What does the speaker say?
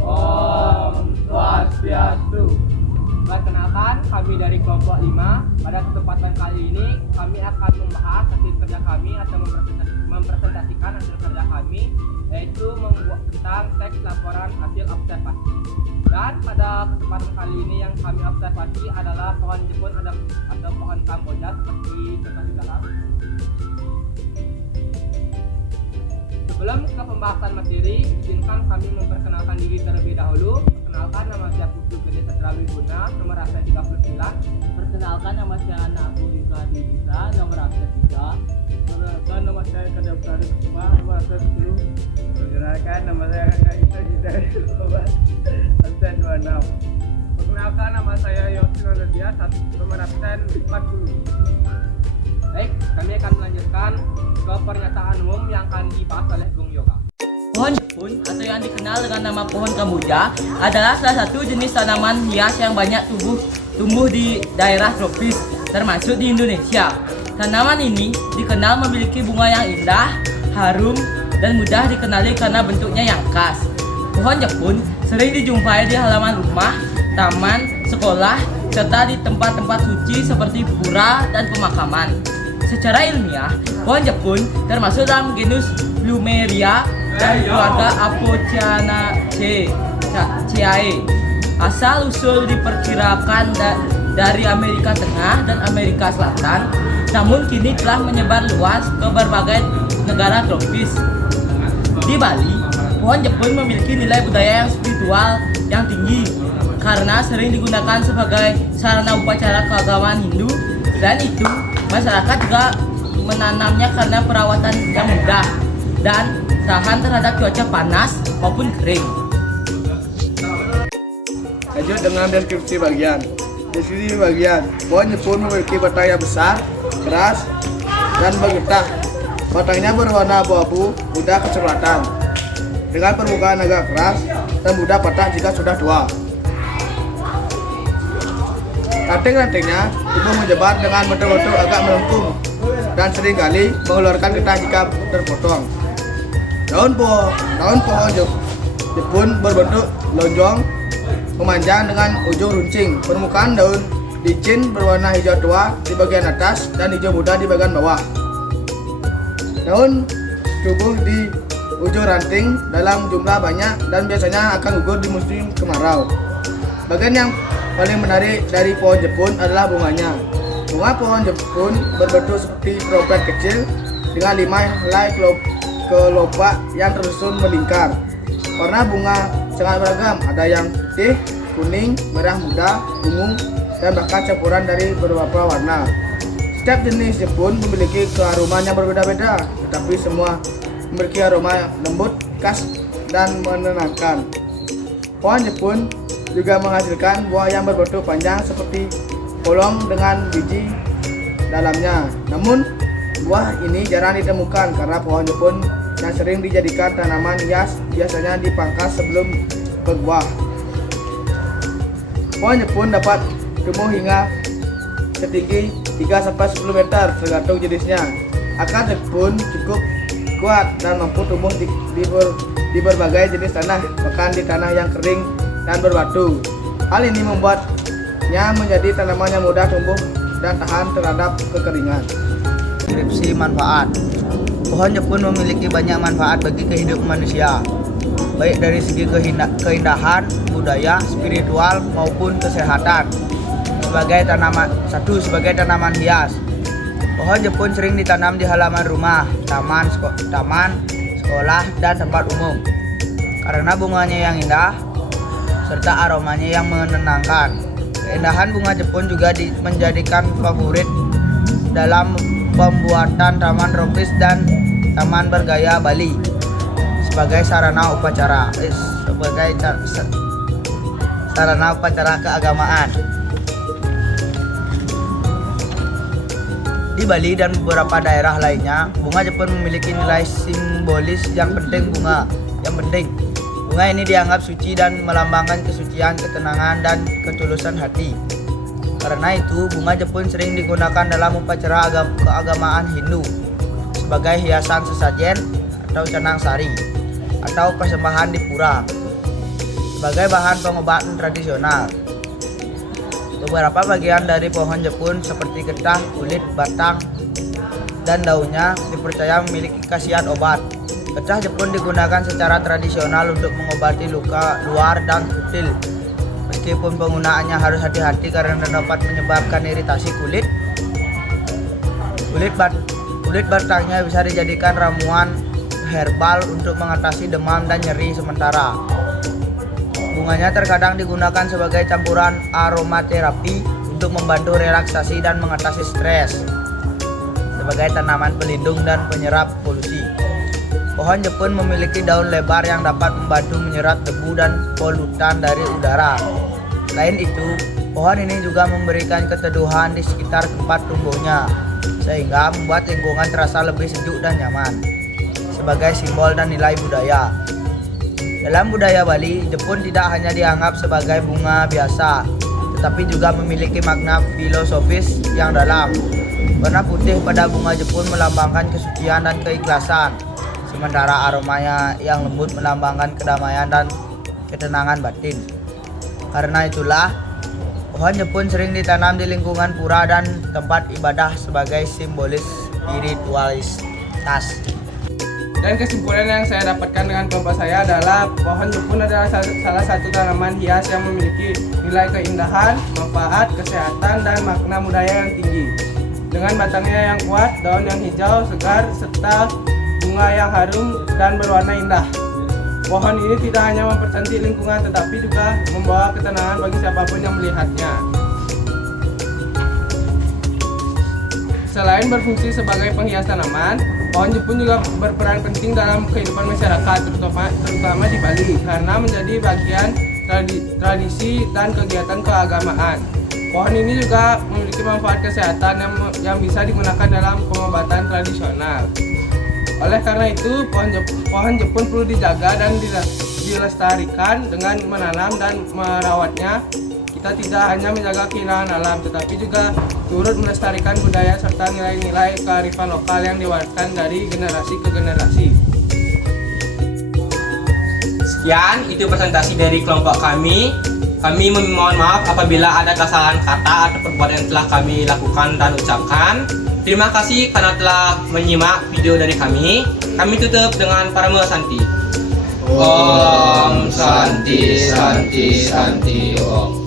Om Swastiastu. Perkenalkan, kami dari kelompok 5. Pada kesempatan kali ini, kami akan membahas hasil kerja kami atau mempresentasikan hasil kerja kami, yaitu membuat tentang teks laporan hasil observasi. Dan pada kesempatan kali ini yang kami observasi adalah pohon Jepun atau pohon Kamboja seperti contoh di dalam. Sebelum ke pembahasan materi, izinkan kami memperkenalkan diri terlebih dahulu. Perkenalkan, nama saya Putu Gede Sastra Wiguna, nomor absen 39. Perkenalkan, nama saya Ana Abu Rizal Disa, nomor absen 3. Perkenalkan, nama saya Kadam Sari Kusuma, nomor absen 10. Perkenalkan, nama saya Kakak Isa Hidayat Sobat, absen 26. Perkenalkan, nama saya Yosin Nadia, nomor absen 40. Baik, kami akan melanjutkan ke pernyataan umum yang akan dibahas oleh Bung Yoga. Pohon Jepun atau yang dikenal dengan nama pohon Kamboja adalah salah satu jenis tanaman hias yang banyak tumbuh di daerah tropis, termasuk di Indonesia. Tanaman ini dikenal memiliki bunga yang indah, harum, dan mudah dikenali karena bentuknya yang khas. Pohon Jepun sering dijumpai di halaman rumah, taman, sekolah, serta di tempat-tempat suci seperti pura dan pemakaman. Secara ilmiah, pohon Jepun termasuk dalam genus Plumeria dan keluarga Apocyanaceae. Asal usul diperkirakan dari Amerika Tengah dan Amerika Selatan, namun kini telah menyebar luas ke berbagai negara tropis. Di Bali, pohon Jepun memiliki nilai budaya yang spiritual yang tinggi karena sering digunakan sebagai sarana upacara keagamaan Hindu. Selain itu, masyarakat juga menanamnya karena perawatan yang mudah dan tahan terhadap cuaca panas maupun kering. Lanjut dengan deskripsi bagian. Deskripsi bagian. Pohon Jepun memiliki batang yang besar, keras, dan bergetah. Batangnya berwarna abu-abu, mudah kecoklatan, dengan permukaan agak keras dan mudah patah jika sudah tua. Ranting-rantingnya tumbuh menyebar dengan bentuk-bentuk agak melengkung dan seringkali mengeluarkan getah jika terpotong. Daun pohon Jepun berbentuk lonjong, memanjang dengan ujung runcing. Permukaan daun licin berwarna hijau tua di bagian atas dan hijau muda di bagian bawah. Daun tumbuh di ujung ranting dalam jumlah banyak dan biasanya akan gugur di musim kemarau. Bagian yang paling menarik dari pohon Jepun adalah bunganya. Bunga pohon Jepun berbentuk seperti trompet kecil dengan 5 helai kelopak yang tersusun melingkar. Warna bunga sangat beragam, ada yang putih, kuning, merah muda, ungu, dan bahkan campuran dari beberapa warna. Setiap jenis Jepun memiliki kearomaan yang berbeda-beda, tetapi semua memiliki aroma lembut, khas, dan menenangkan. Pohon Jepun juga menghasilkan buah yang berbentuk panjang seperti polong dengan biji dalamnya. Namun, buah ini jarang ditemukan karena pohon Jepun yang sering dijadikan tanaman hias biasanya dipangkas sebelum berbuah. Pohon Jepun dapat tumbuh hingga setinggi 3-10 meter tergantung jenisnya. Akar Jepun cukup kuat dan mampu tumbuh di berbagai jenis tanah, bahkan di tanah yang kering dan berbatu. Hal ini membuatnya menjadi tanaman yang mudah tumbuh dan tahan terhadap kekeringan. Deskripsi manfaat. Pohon Jepun memiliki banyak manfaat bagi kehidupan manusia, baik dari segi keindahan, budaya, spiritual maupun kesehatan. Sebagai tanaman hias, pohon Jepun sering ditanam di halaman rumah, taman, sekolah, dan tempat umum. Karena bunganya yang indah serta aromanya yang menenangkan. Keindahan bunga Jepun juga menjadikan favorit dalam pembuatan taman tropis dan taman bergaya Bali sebagai sarana upacara keagamaan. Di Bali dan beberapa daerah lainnya, bunga Jepun memiliki nilai simbolis yang penting. Bunga ini dianggap suci dan melambangkan kesucian, ketenangan, dan ketulusan hati. Karena itu, bunga Jepun sering digunakan dalam upacara keagamaan Hindu sebagai hiasan sesajen atau canang sari atau persembahan di pura. sebagai bahan pengobatan tradisional. Beberapa bagian dari pohon Jepun seperti getah, kulit, batang, dan daunnya dipercaya memiliki khasiat obat. Getah Jepun digunakan secara tradisional untuk mengobati luka luar dan kutil. Meskipun penggunaannya harus hati-hati karena dapat menyebabkan iritasi kulit. Kulit batangnya bisa dijadikan ramuan herbal untuk mengatasi demam dan nyeri sementara. Bunganya terkadang digunakan sebagai campuran aromaterapi untuk membantu relaksasi dan mengatasi stres. Sebagai tanaman pelindung dan penyerap polusi. Pohon Jepun memiliki daun lebar yang dapat membantu menyerap debu dan polutan dari udara. Selain itu, pohon ini juga memberikan keteduhan di sekitar tempat tumbuhnya, sehingga membuat lingkungan terasa lebih sejuk dan nyaman. Sebagai simbol dan nilai budaya. Dalam budaya Bali, Jepun tidak hanya dianggap sebagai bunga biasa, tetapi juga memiliki makna filosofis yang dalam. Warna putih pada bunga Jepun melambangkan kesucian dan keikhlasan, sementara aromanya yang lembut melambangkan kedamaian dan ketenangan batin. Karena itulah, pohon Jepun sering ditanam di lingkungan pura dan tempat ibadah sebagai simbolis spiritualitas. Dan kesimpulan yang saya dapatkan dengan kelompok saya adalah pohon Jepun adalah salah satu tanaman hias yang memiliki nilai keindahan, manfaat, kesehatan, dan makna budaya yang tinggi. Dengan batangnya yang kuat, daun yang hijau, segar, serta bunga yang harum dan berwarna indah. Pohon ini tidak hanya mempercantik lingkungan tetapi juga membawa ketenangan bagi siapapun yang melihatnya. Selain berfungsi sebagai penghias tanaman, pohon Jepun juga berperan penting dalam kehidupan masyarakat, terutama di Bali, karena menjadi bagian tradisi dan kegiatan keagamaan. Pohon ini juga memiliki manfaat kesehatan yang bisa digunakan dalam pengobatan tradisional. Oleh karena itu, pohon Jepun perlu dijaga dan dilestarikan dengan menanam dan merawatnya. Kita tidak hanya menjaga keindahan alam, tetapi juga turut melestarikan budaya serta nilai-nilai kearifan lokal yang diwariskan dari generasi ke generasi. Sekian, itu presentasi dari kelompok kami. Kami memohon maaf apabila ada kesalahan kata atau perbuatan yang telah kami lakukan dan ucapkan. Terima kasih karena telah menyimak video dari kami. Kami tutup dengan Parama Santi. Om Santi Santi Santi Om.